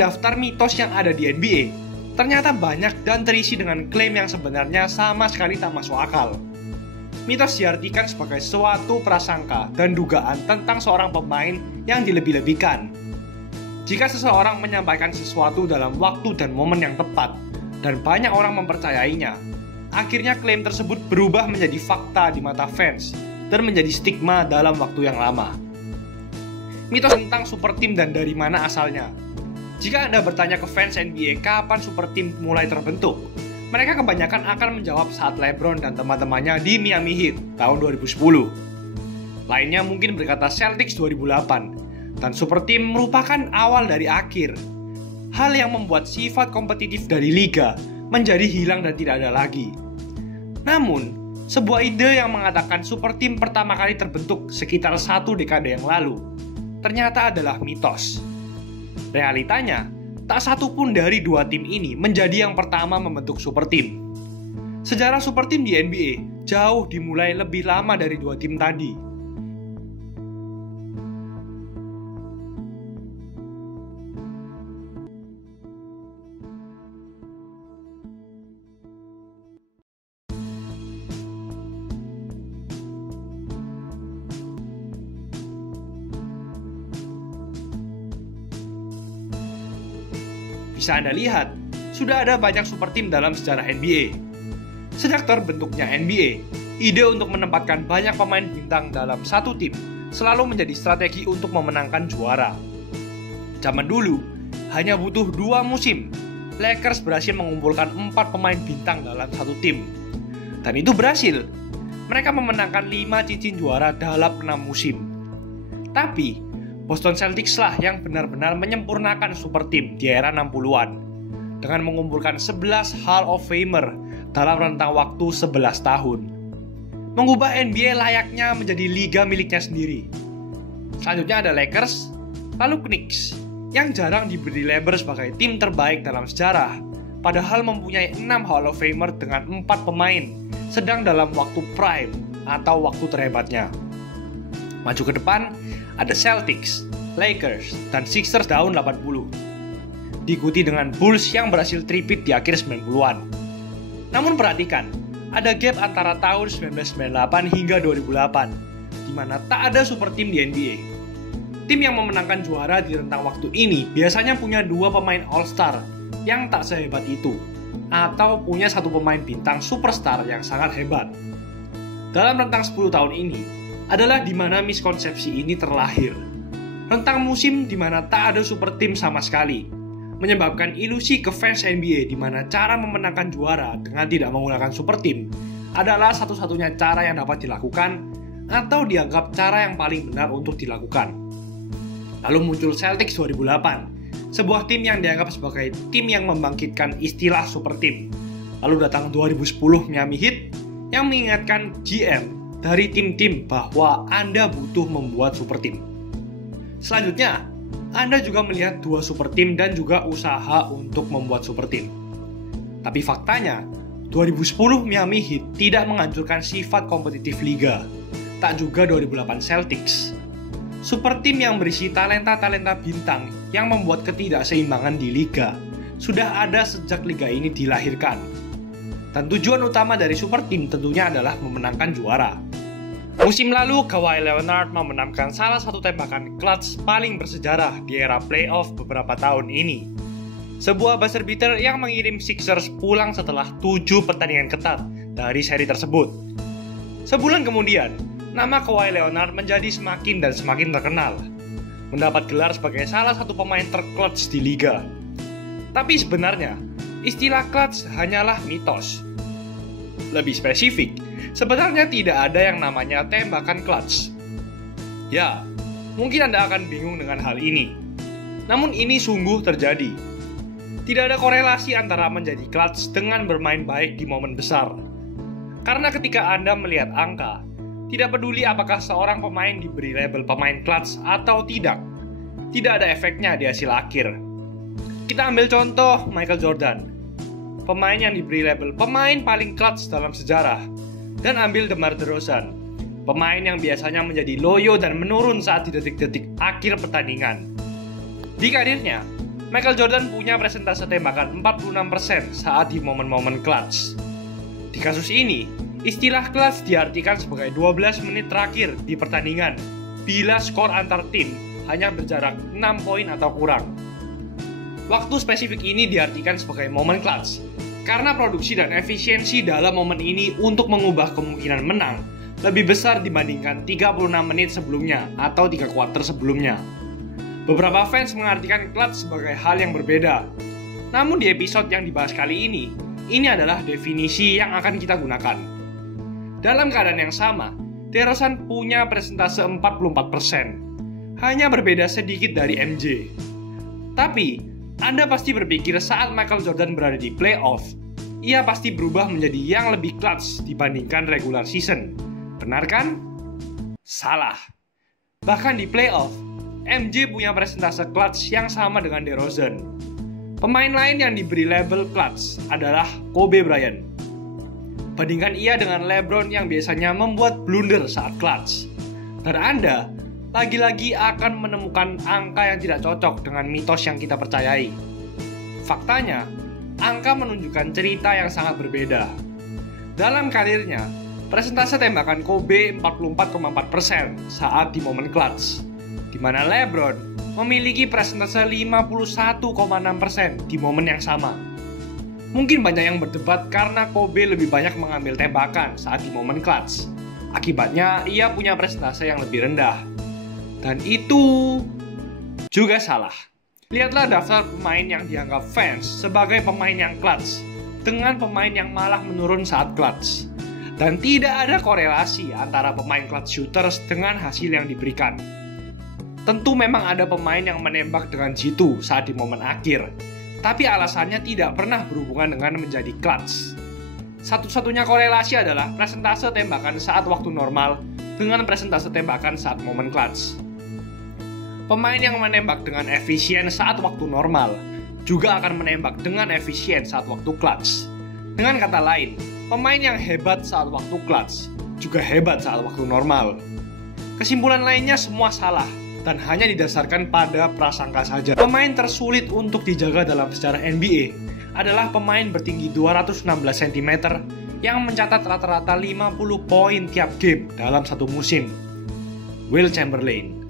Daftar mitos yang ada di NBA ternyata banyak dan terisi dengan klaim yang sebenarnya sama sekali tak masuk akal. Mitos diartikan sebagai suatu prasangka dan dugaan tentang seorang pemain yang dilebih-lebihkan. Jika seseorang menyampaikan sesuatu dalam waktu dan momen yang tepat, dan banyak orang mempercayainya, akhirnya klaim tersebut berubah menjadi fakta di mata fans dan menjadi stigma dalam waktu yang lama. Mitos tentang super team dan dari mana asalnya. Jika Anda bertanya ke fans NBA kapan super team mulai terbentuk, mereka kebanyakan akan menjawab saat LeBron dan teman-temannya di Miami Heat tahun 2010. Lainnya mungkin berkata Celtics 2008, dan super team merupakan awal dari akhir. Hal yang membuat sifat kompetitif dari liga menjadi hilang dan tidak ada lagi. Namun, sebuah ide yang mengatakan super team pertama kali terbentuk sekitar 1 dekade yang lalu, ternyata adalah mitos. Realitanya, tak satu pun dari 2 tim ini menjadi yang pertama membentuk super team. Sejarah super team di NBA jauh dimulai lebih lama dari 2 tim tadi. Bisa Anda lihat, sudah ada banyak super team dalam sejarah NBA. Sejak terbentuknya NBA, ide untuk menempatkan banyak pemain bintang dalam satu tim selalu menjadi strategi untuk memenangkan juara. Zaman dulu, hanya butuh 2 musim, Lakers berhasil mengumpulkan 4 pemain bintang dalam satu tim. Dan itu berhasil. Mereka memenangkan 5 cincin juara dalam 6 musim. Tapi, Boston Celtics lah yang benar-benar menyempurnakan super team di era 60-an dengan mengumpulkan 11 Hall of Famer dalam rentang waktu 11 tahun. Mengubah NBA layaknya menjadi liga miliknya sendiri. Selanjutnya ada Lakers, lalu Knicks yang jarang diberi label sebagai tim terbaik dalam sejarah, padahal mempunyai 6 Hall of Famer dengan 4 pemain sedang dalam waktu prime atau waktu terhebatnya. Maju ke depan, ada Celtics, Lakers, dan Sixers tahun 80. Diikuti dengan Bulls yang berhasil tripit di akhir 90-an. Namun perhatikan, ada gap antara tahun 1998 hingga 2008, di mana tak ada super team di NBA. Tim yang memenangkan juara di rentang waktu ini biasanya punya 2 pemain All-Star yang tak sehebat itu, atau punya 1 pemain bintang superstar yang sangat hebat. Dalam rentang 10 tahun ini, adalah di mana miskonsepsi ini terlahir. Rentang musim di mana tak ada super team sama sekali, menyebabkan ilusi ke fans NBA di mana cara memenangkan juara dengan tidak menggunakan super team adalah satu-satunya cara yang dapat dilakukan atau dianggap cara yang paling benar untuk dilakukan. Lalu muncul Celtics 2008, sebuah tim yang dianggap sebagai tim yang membangkitkan istilah super team. Lalu datang 2010 Miami Heat yang mengingatkan GM dari tim-tim bahwa Anda butuh membuat super team. Selanjutnya, Anda juga melihat 2 super team dan juga usaha untuk membuat super team. Tapi faktanya, 2010 Miami Heat tidak menghancurkan sifat kompetitif liga. Tak juga 2008 Celtics. Super team yang berisi talenta-talenta bintang yang membuat ketidakseimbangan di liga sudah ada sejak liga ini dilahirkan. Dan tujuan utama dari super team tentunya adalah memenangkan juara. Musim lalu, Kawhi Leonard memenangkan salah satu tembakan clutch paling bersejarah di era playoff beberapa tahun ini. Sebuah buzzer beater yang mengirim Sixers pulang setelah 7 pertandingan ketat dari seri tersebut. Sebulan kemudian, nama Kawhi Leonard menjadi semakin dan semakin terkenal, mendapat gelar sebagai salah satu pemain terclutch di liga. Tapi sebenarnya, istilah clutch hanyalah mitos. Lebih spesifik, sebenarnya tidak ada yang namanya tembakan clutch. Ya, mungkin Anda akan bingung dengan hal ini. Namun ini sungguh terjadi. Tidak ada korelasi antara menjadi clutch dengan bermain baik di momen besar. Karena ketika Anda melihat angka, tidak peduli apakah seorang pemain diberi label pemain clutch atau tidak, tidak ada efeknya di hasil akhir. Kita ambil contoh Michael Jordan, pemain yang diberi label pemain paling clutch dalam sejarah, dan ambil DeMar DeRozan, pemain yang biasanya menjadi loyo dan menurun saat di detik-detik akhir pertandingan. Di karirnya, Michael Jordan punya persentase tembakan 46% saat di momen-momen clutch. Di kasus ini, istilah clutch diartikan sebagai 12 menit terakhir di pertandingan bila skor antar tim hanya berjarak 6 poin atau kurang. Waktu spesifik ini diartikan sebagai momen clutch karena produksi dan efisiensi dalam momen ini untuk mengubah kemungkinan menang lebih besar dibandingkan 36 menit sebelumnya atau 3 kuarter sebelumnya. Beberapa fans mengartikan clutch sebagai hal yang berbeda. Namun di episode yang dibahas kali ini adalah definisi yang akan kita gunakan. Dalam keadaan yang sama, DeRozan punya persentase 44%. Hanya berbeda sedikit dari MJ. Tapi, Anda pasti berpikir saat Michael Jordan berada di playoff, ia pasti berubah menjadi yang lebih clutch dibandingkan regular season. Benar kan? Salah. Bahkan di playoff, MJ punya persentase clutch yang sama dengan DeRozan. Pemain lain yang diberi label clutch adalah Kobe Bryant. Bandingkan ia dengan LeBron yang biasanya membuat blunder saat clutch. Dan Anda lagi-lagi akan menemukan angka yang tidak cocok dengan mitos yang kita percayai. Faktanya, angka menunjukkan cerita yang sangat berbeda. Dalam karirnya, persentase tembakan Kobe 44,4% saat di momen clutch, di mana LeBron memiliki persentase 51,6% di momen yang sama. Mungkin banyak yang berdebat karena Kobe lebih banyak mengambil tembakan saat di momen clutch. Akibatnya, ia punya persentase yang lebih rendah. Dan itu juga salah. Lihatlah daftar pemain yang dianggap fans sebagai pemain yang clutch dengan pemain yang malah menurun saat clutch. Dan tidak ada korelasi antara pemain clutch shooters dengan hasil yang diberikan. Tentu memang ada pemain yang menembak dengan jitu saat di momen akhir, tapi alasannya tidak pernah berhubungan dengan menjadi clutch. Satu-satunya korelasi adalah persentase tembakan saat waktu normal dengan persentase tembakan saat momen clutch. Pemain yang menembak dengan efisien saat waktu normal juga akan menembak dengan efisien saat waktu clutch. Dengan kata lain, pemain yang hebat saat waktu clutch juga hebat saat waktu normal. Kesimpulan lainnya semua salah dan hanya didasarkan pada prasangka saja. Pemain tersulit untuk dijaga dalam sejarah NBA adalah pemain bertinggi 216 cm yang mencatat rata-rata 50 poin tiap game dalam satu musim. Wilt Chamberlain.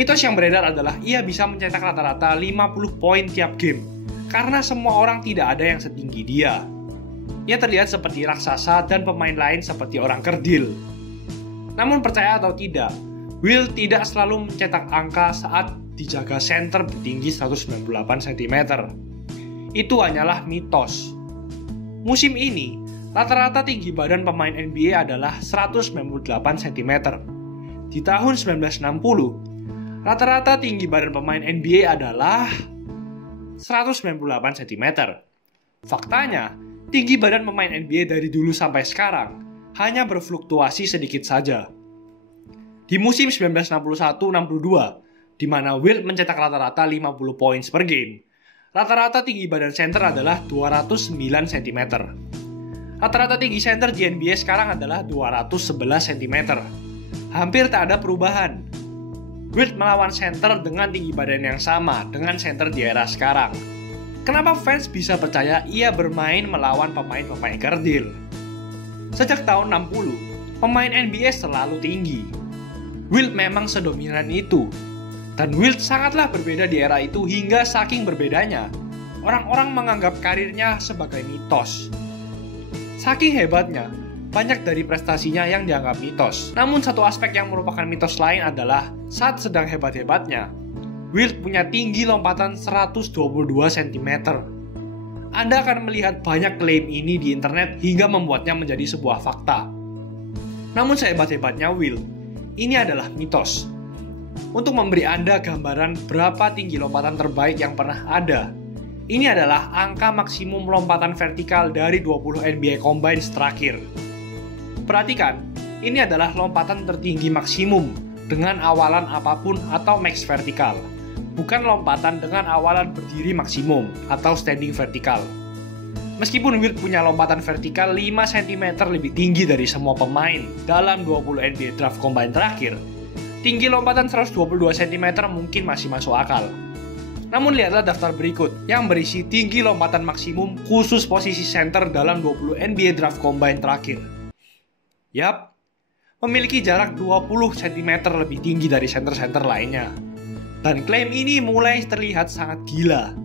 Mitos yang beredar adalah ia bisa mencetak rata-rata 50 poin tiap game karena semua orang tidak ada yang setinggi dia. Ia terlihat seperti raksasa dan pemain lain seperti orang kerdil. Namun percaya atau tidak, Wilt tidak selalu mencetak angka saat dijaga center bertinggi 198 cm. Itu hanyalah mitos. Musim ini, rata-rata tinggi badan pemain NBA adalah 198 cm. Di tahun 1960, rata-rata tinggi badan pemain NBA adalah 198 cm. Faktanya, tinggi badan pemain NBA dari dulu sampai sekarang hanya berfluktuasi sedikit saja. Di musim 1961-62, di mana Wilt mencetak rata-rata 50 poin per game, rata-rata tinggi badan center adalah 209 cm. Rata-rata tinggi center di NBA sekarang adalah 211 cm. Hampir tak ada perubahan. Wilt melawan center dengan tinggi badan yang sama dengan center di era sekarang. Kenapa fans bisa percaya ia bermain melawan pemain-pemain kerdil? Sejak tahun 60, pemain NBA selalu tinggi. Wilt memang sedominan itu. Dan Wilt sangatlah berbeda di era itu hingga saking berbedanya, orang-orang menganggap karirnya sebagai mitos. Saking hebatnya, banyak dari prestasinya yang dianggap mitos. Namun satu aspek yang merupakan mitos lain adalah saat sedang hebat-hebatnya, Wilt punya tinggi lompatan 122 cm. Anda akan melihat banyak klaim ini di internet hingga membuatnya menjadi sebuah fakta. Namun sehebat-hebatnya Wilt, ini adalah mitos. Untuk memberi Anda gambaran berapa tinggi lompatan terbaik yang pernah ada, ini adalah angka maksimum lompatan vertikal dari 20 NBA Combines terakhir. Perhatikan, ini adalah lompatan tertinggi maksimum dengan awalan apapun atau max vertikal, bukan lompatan dengan awalan berdiri maksimum atau standing vertikal. Meskipun Wilt punya lompatan vertikal 5 cm lebih tinggi dari semua pemain dalam 20 NBA Draft Combine terakhir, tinggi lompatan 122 cm mungkin masih masuk akal. Namun lihatlah daftar berikut yang berisi tinggi lompatan maksimum khusus posisi center dalam 20 NBA Draft Combine terakhir. Yap, memiliki jarak 20 cm lebih tinggi dari center-center lainnya. Dan klaim ini mulai terlihat sangat gila.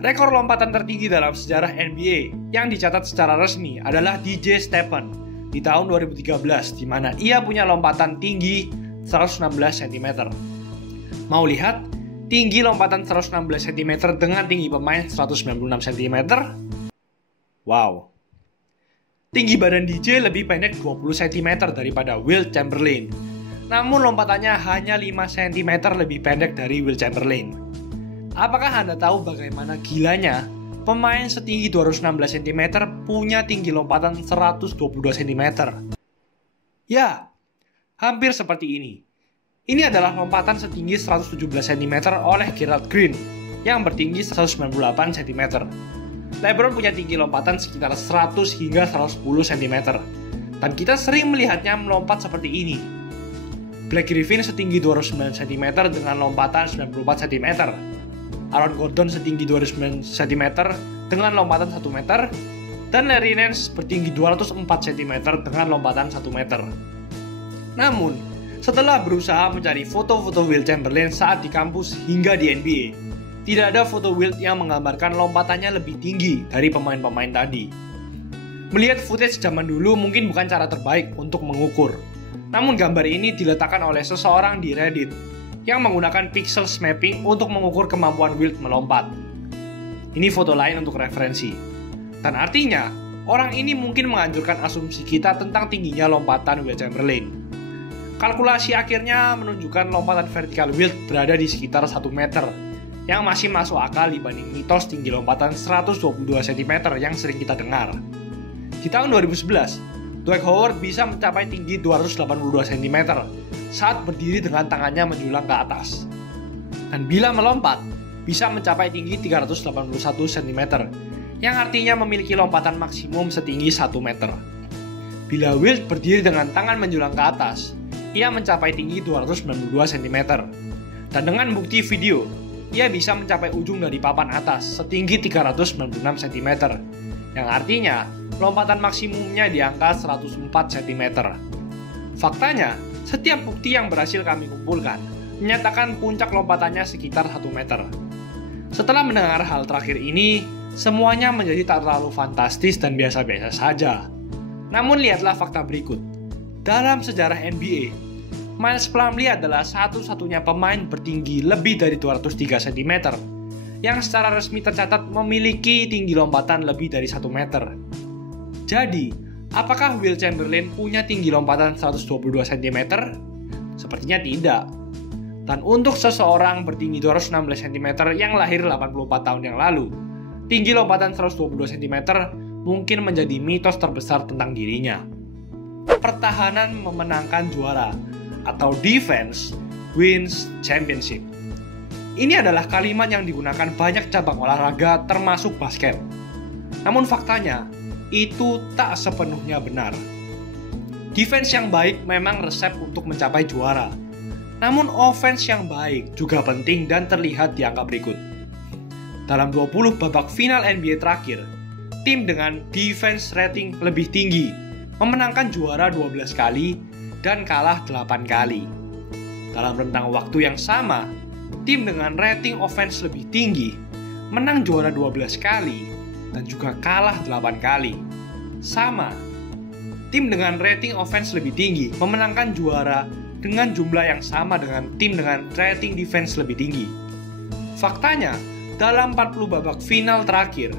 Rekor lompatan tertinggi dalam sejarah NBA yang dicatat secara resmi adalah DJ Stephen di tahun 2013, di mana ia punya lompatan tinggi 116 cm. Mau lihat tinggi lompatan 116 cm dengan tinggi pemain 196 cm? Wow. Tinggi badan DJ lebih pendek 20 cm daripada Wilt Chamberlain. Namun lompatannya hanya 5 cm lebih pendek dari Wilt Chamberlain. Apakah Anda tahu bagaimana gilanya pemain setinggi 216 cm punya tinggi lompatan 122 cm? Ya, hampir seperti ini. Ini adalah lompatan setinggi 117 cm oleh Gerald Green yang bertinggi 198 cm. LeBron punya tinggi lompatan sekitar 100 hingga 110 cm. Dan kita sering melihatnya melompat seperti ini. Blake Griffin setinggi 209 cm dengan lompatan 94 cm. Aaron Gordon setinggi 209 cm dengan lompatan 1 meter. Dan Larry Nance bertinggi 204 cm dengan lompatan 1 meter. Namun, setelah berusaha mencari foto-foto Wilt Chamberlain saat di kampus hingga di NBA, tidak ada foto Wilt yang menggambarkan lompatannya lebih tinggi dari pemain-pemain tadi. Melihat footage zaman dulu mungkin bukan cara terbaik untuk mengukur. Namun gambar ini diletakkan oleh seseorang di Reddit yang menggunakan pixel mapping untuk mengukur kemampuan Wilt melompat. Ini foto lain untuk referensi. Dan artinya, orang ini mungkin menganjurkan asumsi kita tentang tingginya lompatan Wilt Chamberlain. Kalkulasi akhirnya menunjukkan lompatan vertikal Wilt berada di sekitar 1 meter, yang masih masuk akal dibanding mitos tinggi lompatan 122 cm yang sering kita dengar. Di tahun 2011, Dwight Howard bisa mencapai tinggi 282 cm saat berdiri dengan tangannya menjulang ke atas. Dan bila melompat, bisa mencapai tinggi 381 cm, yang artinya memiliki lompatan maksimum setinggi 1 meter. Bila Wilt berdiri dengan tangan menjulang ke atas, ia mencapai tinggi 292 cm. Dan dengan bukti video, ia bisa mencapai ujung dari papan atas setinggi 396 cm, yang artinya lompatan maksimumnya di angka 104 cm. Faktanya, setiap bukti yang berhasil kami kumpulkan menyatakan puncak lompatannya sekitar 1 meter. Setelah mendengar hal terakhir ini, semuanya menjadi tak terlalu fantastis dan biasa-biasa saja. Namun lihatlah fakta berikut. Dalam sejarah NBA, Miles Plumlee adalah satu-satunya pemain bertinggi lebih dari 203 cm yang secara resmi tercatat memiliki tinggi lompatan lebih dari 1 meter. Jadi, apakah Wilt Chamberlain punya tinggi lompatan 122 cm? Sepertinya tidak. Dan untuk seseorang bertinggi 216 cm yang lahir 84 tahun yang lalu, tinggi lompatan 122 cm mungkin menjadi mitos terbesar tentang dirinya. Pertahanan memenangkan juara, atau defense wins championship. Ini adalah kalimat yang digunakan banyak cabang olahraga termasuk basket. Namun faktanya, itu tak sepenuhnya benar. Defense yang baik memang resep untuk mencapai juara. Namun offense yang baik juga penting dan terlihat di angka berikut. Dalam 20 babak final NBA terakhir, tim dengan defense rating lebih tinggi memenangkan juara 12 kali dan kalah 8 kali. Dalam rentang waktu yang sama, tim dengan rating offense lebih tinggi menang juara 12 kali dan juga kalah 8 kali. Sama, tim dengan rating offense lebih tinggi memenangkan juara dengan jumlah yang sama dengan tim dengan rating defense lebih tinggi. Faktanya, dalam 40 babak final terakhir,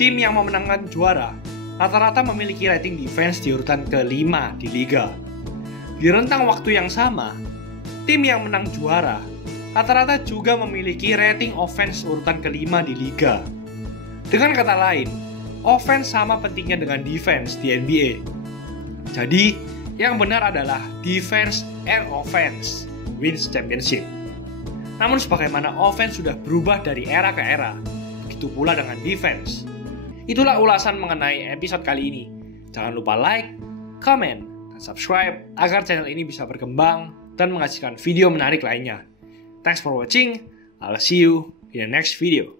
tim yang memenangkan juara rata-rata memiliki rating defense di urutan ke-5 di liga. Di rentang waktu yang sama, tim yang menang juara rata-rata juga memiliki rating offense urutan ke-5 di liga. Dengan kata lain, offense sama pentingnya dengan defense di NBA. Jadi, yang benar adalah defense and offense wins championship. Namun sebagaimana offense sudah berubah dari era ke era, begitu pula dengan defense. Itulah ulasan mengenai episode kali ini. Jangan lupa like, comment, dan subscribe agar channel ini bisa berkembang dan menghasilkan video menarik lainnya. Thanks for watching. I'll see you in the next video.